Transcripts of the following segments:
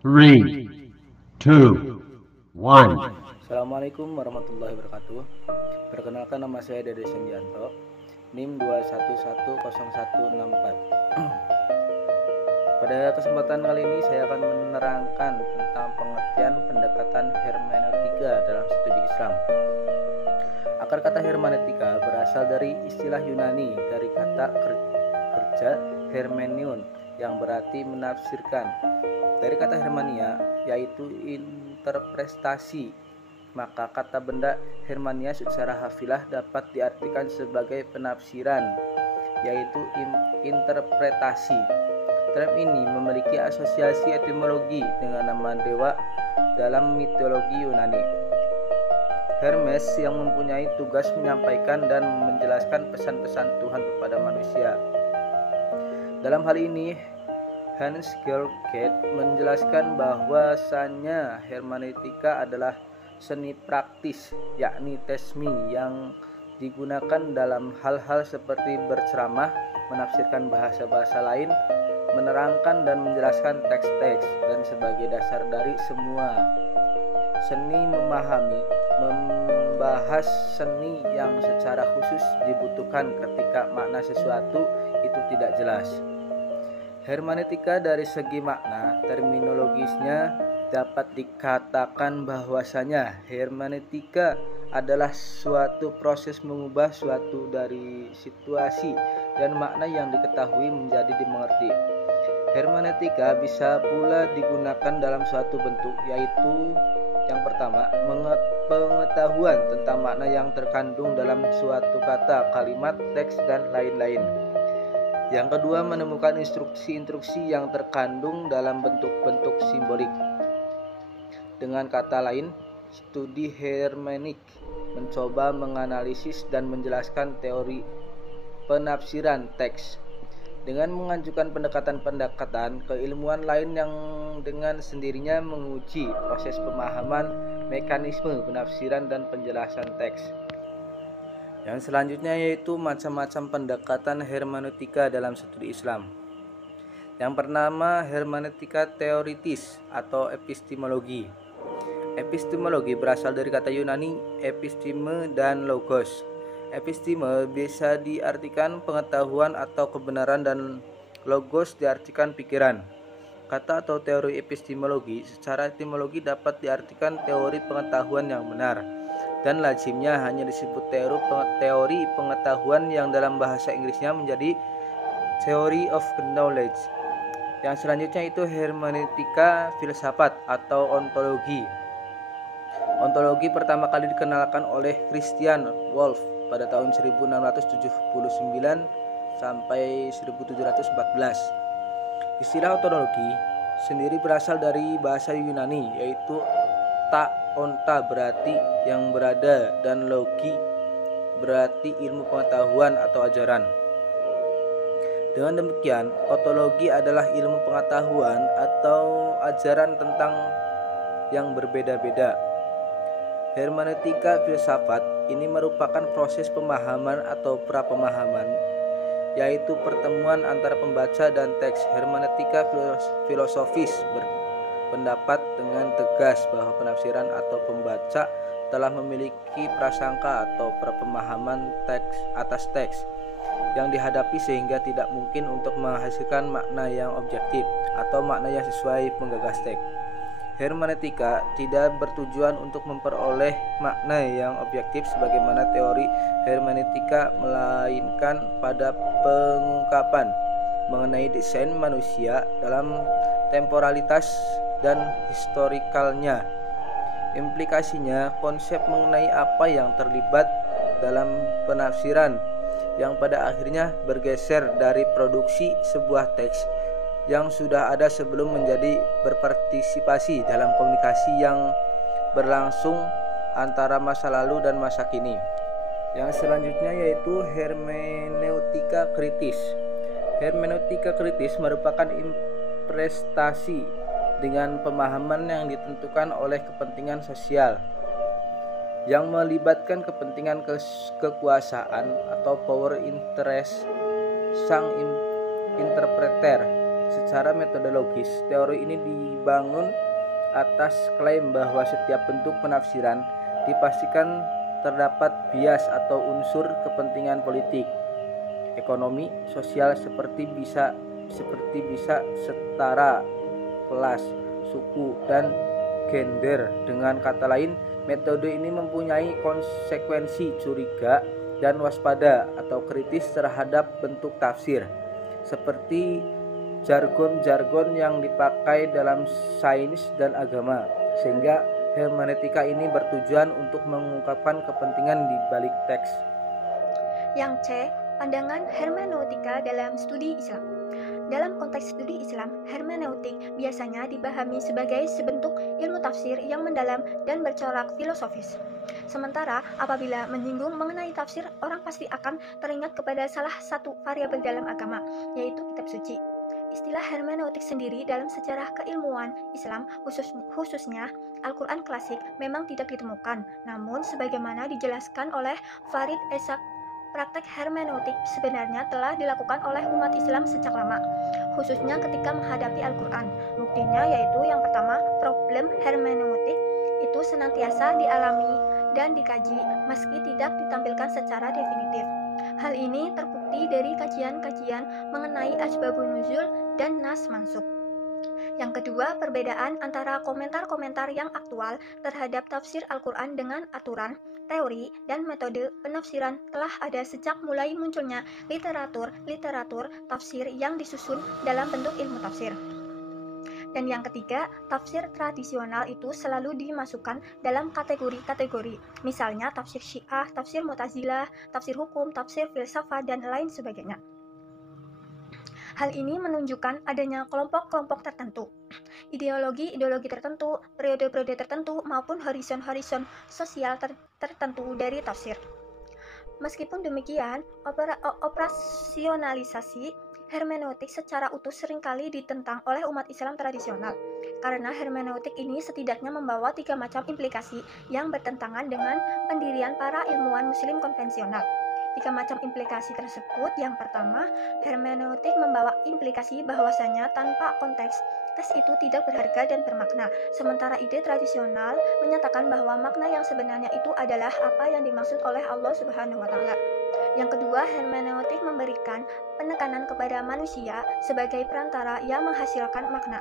Three, two, one. Assalamualaikum warahmatullahi wabarakatuh. Perkenalkan, nama saya Dede Sendianto, NIM 2110164. Pada kesempatan kali ini saya akan menerangkan tentang pengertian pendekatan hermeneutika dalam studi Islam. Akar kata hermeneutika berasal dari istilah Yunani dari kata kerja hermeneuon yang berarti menafsirkan. Dari kata hermania yaitu interpretasi, maka kata benda hermania secara hafilah dapat diartikan sebagai penafsiran, yaitu interpretasi. Term ini memiliki asosiasi etimologi dengan nama dewa dalam mitologi Yunani. Hermes yang mempunyai tugas menyampaikan dan menjelaskan pesan-pesan Tuhan kepada manusia. Dalam hal ini, Hans Gerlach menjelaskan bahwasannya hermeneutika adalah seni praktis, yakni tesmi yang digunakan dalam hal-hal seperti berceramah, menafsirkan bahasa-bahasa lain, menerangkan dan menjelaskan teks-teks, dan sebagai dasar dari semua seni memahami, membahas seni yang secara khusus dibutuhkan ketika makna sesuatu itu tidak jelas. Hermeneutika dari segi makna terminologisnya dapat dikatakan bahwasanya hermeneutika adalah suatu proses mengubah suatu dari situasi dan makna yang diketahui menjadi dimengerti. Hermeneutika bisa pula digunakan dalam suatu bentuk, yaitu yang pertama, pengetahuan tentang makna yang terkandung dalam suatu kata, kalimat, teks, dan lain-lain. Yang kedua, menemukan instruksi-instruksi yang terkandung dalam bentuk-bentuk simbolik. Dengan kata lain, studi hermeneutik mencoba menganalisis dan menjelaskan teori penafsiran teks dengan mengajukan pendekatan-pendekatan keilmuan lain yang dengan sendirinya menguji proses pemahaman, mekanisme penafsiran dan penjelasan teks. Yang selanjutnya yaitu macam-macam pendekatan hermeneutika dalam studi Islam. Yang pertama, hermeneutika teoritis atau epistemologi. Epistemologi berasal dari kata Yunani episteme dan logos. Episteme bisa diartikan pengetahuan atau kebenaran dan logos diartikan pikiran. Kata atau teori epistemologi secara etimologi dapat diartikan teori pengetahuan yang benar, dan lazimnya hanya disebut teori pengetahuan yang dalam bahasa Inggrisnya menjadi theory of knowledge. Yang selanjutnya itu hermeneutika filsafat atau ontologi. Ontologi pertama kali dikenalkan oleh Christian Wolff pada tahun 1679 sampai 1714. Istilah ontologi sendiri berasal dari bahasa Yunani, yaitu ta onta berarti yang berada dan logi berarti ilmu pengetahuan atau ajaran. Dengan demikian, ontologi adalah ilmu pengetahuan atau ajaran tentang yang berbeda-beda. Hermeneutika filsafat ini merupakan proses pemahaman atau prapemahaman, yaitu pertemuan antara pembaca dan teks. Hermeneutika filosofis berpendapat dengan tegas bahwa penafsiran atau pembaca telah memiliki prasangka atau prapemahaman teks atas teks yang dihadapi sehingga tidak mungkin untuk menghasilkan makna yang objektif atau makna yang sesuai penggagas teks. Hermeneutika tidak bertujuan untuk memperoleh makna yang objektif sebagaimana teori hermeneutika, melainkan pada pengungkapan mengenai desain manusia dalam temporalitas dan historikalnya. Implikasinya, konsep mengenai apa yang terlibat dalam penafsiran yang pada akhirnya bergeser dari produksi sebuah teks yang sudah ada sebelum menjadi berpartisipasi dalam komunikasi yang berlangsung antara masa lalu dan masa kini. Yang selanjutnya yaitu hermeneutika kritis. Hermeneutika kritis merupakan prestasi dengan pemahaman yang ditentukan oleh kepentingan sosial yang melibatkan kepentingan kekuasaan atau power interest sang interpreter Secara metodologis, teori ini dibangun atas klaim bahwa setiap bentuk penafsiran dipastikan terdapat bias atau unsur kepentingan politik, ekonomi, sosial seperti bisa setara, kelas, suku, dan gender. Dengan kata lain, metode ini mempunyai konsekuensi curiga dan waspada atau kritis terhadap bentuk tafsir, seperti jargon-jargon yang dipakai dalam sains dan agama, sehingga hermeneutika ini bertujuan untuk mengungkapkan kepentingan di balik teks. Yang C. Pandangan hermeneutika dalam studi Islam. Dalam konteks studi Islam, hermeneutik biasanya dipahami sebagai sebentuk ilmu tafsir yang mendalam dan bercorak filosofis. Sementara apabila menyinggung mengenai tafsir, orang pasti akan teringat kepada salah satu variabel dalam agama, yaitu kitab suci. Istilah hermeneutik sendiri dalam sejarah keilmuan Islam, khususnya Al-Quran klasik, memang tidak ditemukan. Namun, sebagaimana dijelaskan oleh Farid Esak, praktek hermeneutik sebenarnya telah dilakukan oleh umat Islam sejak lama, khususnya ketika menghadapi Al-Quran. Buktinya yaitu yang pertama, problem hermeneutik itu senantiasa dialami dan dikaji meski tidak ditampilkan secara definitif. Hal ini terbukti dari kajian-kajian mengenai asbabun nuzul dan nas mansukh. Yang kedua, perbedaan antara komentar-komentar yang aktual terhadap tafsir Al-Quran dengan aturan, teori, dan metode penafsiran telah ada sejak mulai munculnya literatur tafsir yang disusun dalam bentuk ilmu tafsir. Dan yang ketiga, tafsir tradisional itu selalu dimasukkan dalam kategori-kategori, misalnya tafsir Syiah, tafsir Mu'tazilah, tafsir hukum, tafsir filsafat, dan lain sebagainya. Hal ini menunjukkan adanya kelompok-kelompok tertentu, ideologi-ideologi tertentu, periode-periode tertentu, maupun horizon-horizon sosial tertentu dari tafsir. Meskipun demikian, operasionalisasi hermeneutik secara utuh seringkali ditentang oleh umat Islam tradisional, karena hermeneutik ini setidaknya membawa 3 macam implikasi yang bertentangan dengan pendirian para ilmuwan muslim konvensional. 3 macam implikasi tersebut, yang pertama, hermeneutik membawa implikasi bahwasanya tanpa konteks, teks itu tidak berharga dan bermakna, sementara ide tradisional menyatakan bahwa makna yang sebenarnya itu adalah apa yang dimaksud oleh Allah Subhanahu wa Ta'ala. Yang kedua, hermeneutik memberikan penekanan kepada manusia sebagai perantara yang menghasilkan makna.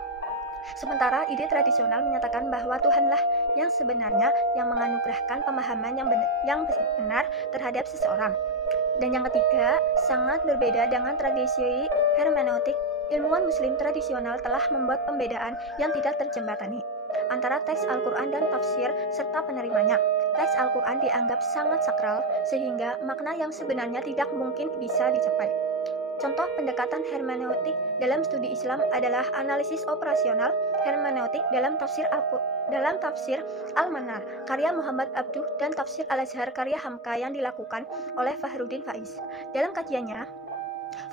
Sementara ide tradisional menyatakan bahwa Tuhanlah yang sebenarnya yang menganugerahkan pemahaman yang benar terhadap seseorang. Dan yang ketiga, sangat berbeda dengan tradisi hermeneutik, ilmuwan muslim tradisional telah membuat pembedaan yang tidak terjembatani antara teks Al-Quran dan tafsir serta penerimanya. Teks Al-Quran dianggap sangat sakral, sehingga makna yang sebenarnya tidak mungkin bisa dicapai. Contoh pendekatan hermeneutik dalam studi Islam adalah analisis operasional hermeneutik dalam tafsir Al-Manar karya Muhammad Abduh dan tafsir Al-Azhar karya Hamka yang dilakukan oleh Fahruddin Faiz. Dalam kajiannya,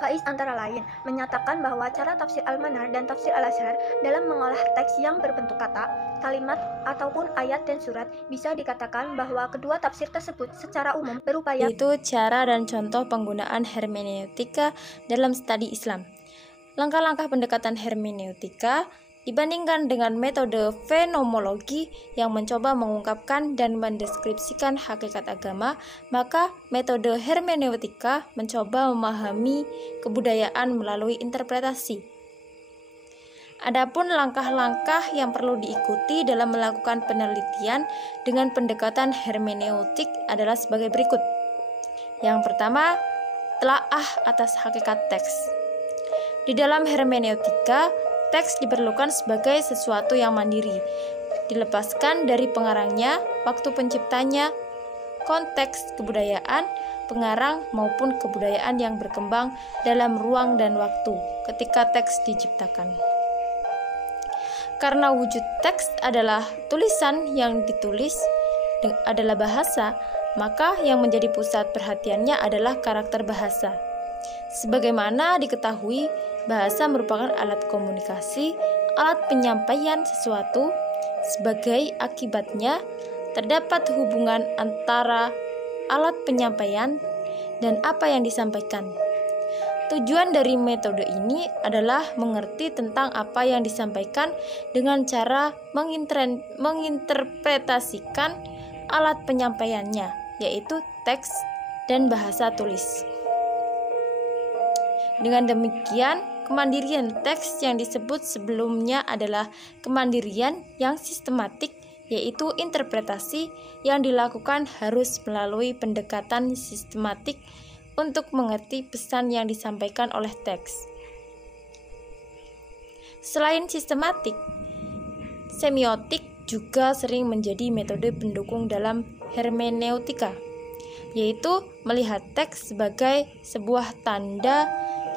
Faiz antara lain menyatakan bahwa cara tafsir Al-Manar dan tafsir Al-Azhar dalam mengolah teks yang berbentuk kata, kalimat, ataupun ayat dan surat bisa dikatakan bahwa kedua tafsir tersebut secara umum berupaya yaitu cara dan contoh penggunaan hermeneutika dalam studi Islam. Langkah-langkah pendekatan hermeneutika dibandingkan dengan metode fenomenologi yang mencoba mengungkapkan dan mendeskripsikan hakikat agama, maka metode hermeneutika mencoba memahami kebudayaan melalui interpretasi. Adapun langkah-langkah yang perlu diikuti dalam melakukan penelitian dengan pendekatan hermeneutik adalah sebagai berikut. Yang pertama, telaah atas hakikat teks. Di dalam hermeneutika, teks diperlukan sebagai sesuatu yang mandiri, dilepaskan dari pengarangnya, waktu penciptanya, konteks kebudayaan, pengarang maupun kebudayaan yang berkembang dalam ruang dan waktu ketika teks diciptakan. Karena wujud teks adalah tulisan yang ditulis adalah bahasa, maka yang menjadi pusat perhatiannya adalah karakter bahasa. Sebagaimana diketahui, bahasa merupakan alat komunikasi, alat penyampaian sesuatu. Sebagai akibatnya, terdapat hubungan antara alat penyampaian dan apa yang disampaikan. Tujuan dari metode ini adalah mengerti tentang apa yang disampaikan dengan cara menginterpretasikan alat penyampaiannya, yaitu teks dan bahasa tulis. Dengan demikian, kemandirian teks yang disebut sebelumnya adalah kemandirian yang sistematik, yaitu interpretasi yang dilakukan harus melalui pendekatan sistematik untuk mengerti pesan yang disampaikan oleh teks. Selain sistematik, semiotik juga sering menjadi metode pendukung dalam hermeneutika, yaitu melihat teks sebagai sebuah tanda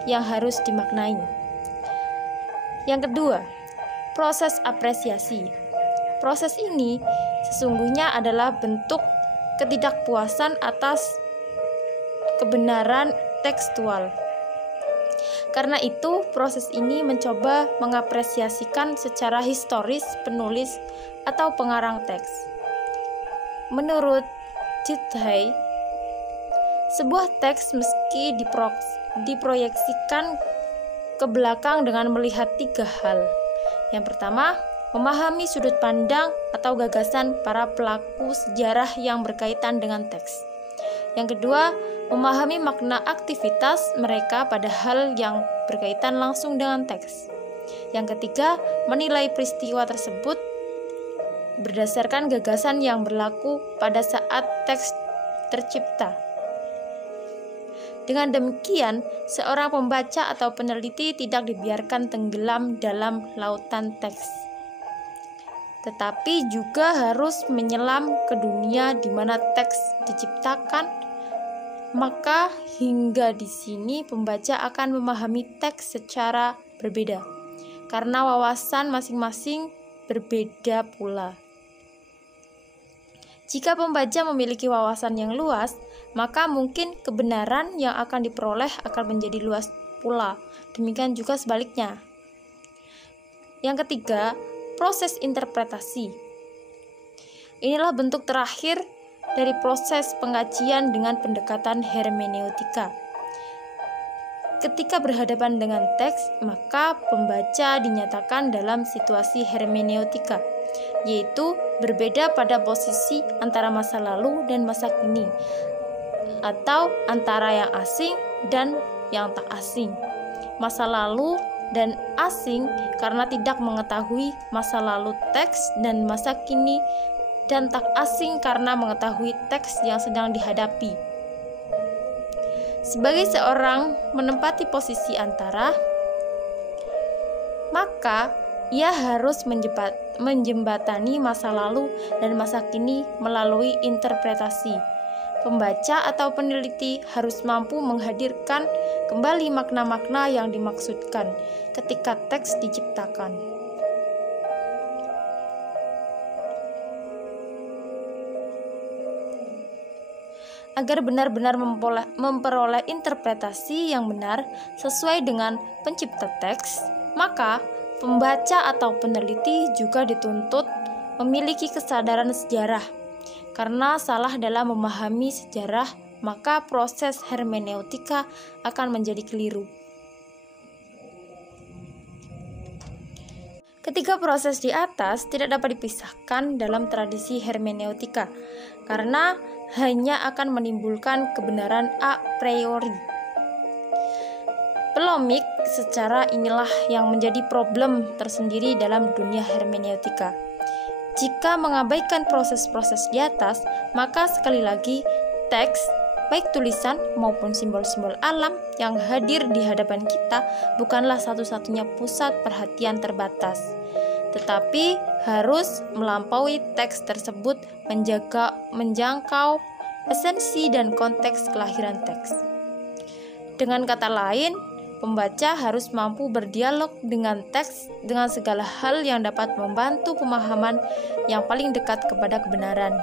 yang harus dimaknai. Yang kedua, proses apresiasi. Proses ini sesungguhnya adalah bentuk ketidakpuasan atas kebenaran tekstual. Karena itu, proses ini mencoba mengapresiasikan secara historis penulis atau pengarang teks. Menurut Chithai, sebuah teks meski diproyeksikan ke belakang dengan melihat 3 hal. Yang pertama, memahami sudut pandang atau gagasan para pelaku sejarah yang berkaitan dengan teks. Yang kedua, memahami makna aktivitas mereka pada hal yang berkaitan langsung dengan teks. Yang ketiga, menilai peristiwa tersebut berdasarkan gagasan yang berlaku pada saat teks tercipta. Dengan demikian, seorang pembaca atau peneliti tidak dibiarkan tenggelam dalam lautan teks, tetapi juga harus menyelam ke dunia di mana teks diciptakan. Maka hingga di sini pembaca akan memahami teks secara berbeda, karena wawasan masing-masing berbeda pula. Jika pembaca memiliki wawasan yang luas, maka mungkin kebenaran yang akan diperoleh akan menjadi luas pula. Demikian juga sebaliknya. Yang ketiga, proses interpretasi. Inilah bentuk terakhir dari proses pengkajian dengan pendekatan hermeneutika. Ketika berhadapan dengan teks, maka pembaca dinyatakan dalam situasi hermeneutika, yaitu berbeda pada posisi antara masa lalu dan masa kini, atau antara yang asing dan yang tak asing. Masa lalu dan asing karena tidak mengetahui masa lalu teks, dan masa kini dan tak asing karena mengetahui teks yang sedang dihadapi. Sebagai seorang menempati posisi antara, maka ia harus menjembatani masa lalu dan masa kini melalui interpretasi. Pembaca atau peneliti harus mampu menghadirkan kembali makna-makna yang dimaksudkan ketika teks diciptakan. Agar benar-benar memperoleh interpretasi yang benar sesuai dengan pencipta teks, maka pembaca atau peneliti juga dituntut memiliki kesadaran sejarah. Karena salah dalam memahami sejarah, maka proses hermeneutika akan menjadi keliru. Ketiga proses di atas tidak dapat dipisahkan dalam tradisi hermeneutika, karena hanya akan menimbulkan kebenaran a priori. Polemik secara inilah yang menjadi problem tersendiri dalam dunia hermeneutika. Jika mengabaikan proses-proses di atas, maka sekali lagi teks, baik tulisan maupun simbol-simbol alam yang hadir di hadapan kita bukanlah satu-satunya pusat perhatian terbatas, tetapi harus melampaui teks tersebut menjangkau esensi dan konteks kelahiran teks. Dengan kata lain, pembaca harus mampu berdialog dengan teks dengan segala hal yang dapat membantu pemahaman yang paling dekat kepada kebenaran.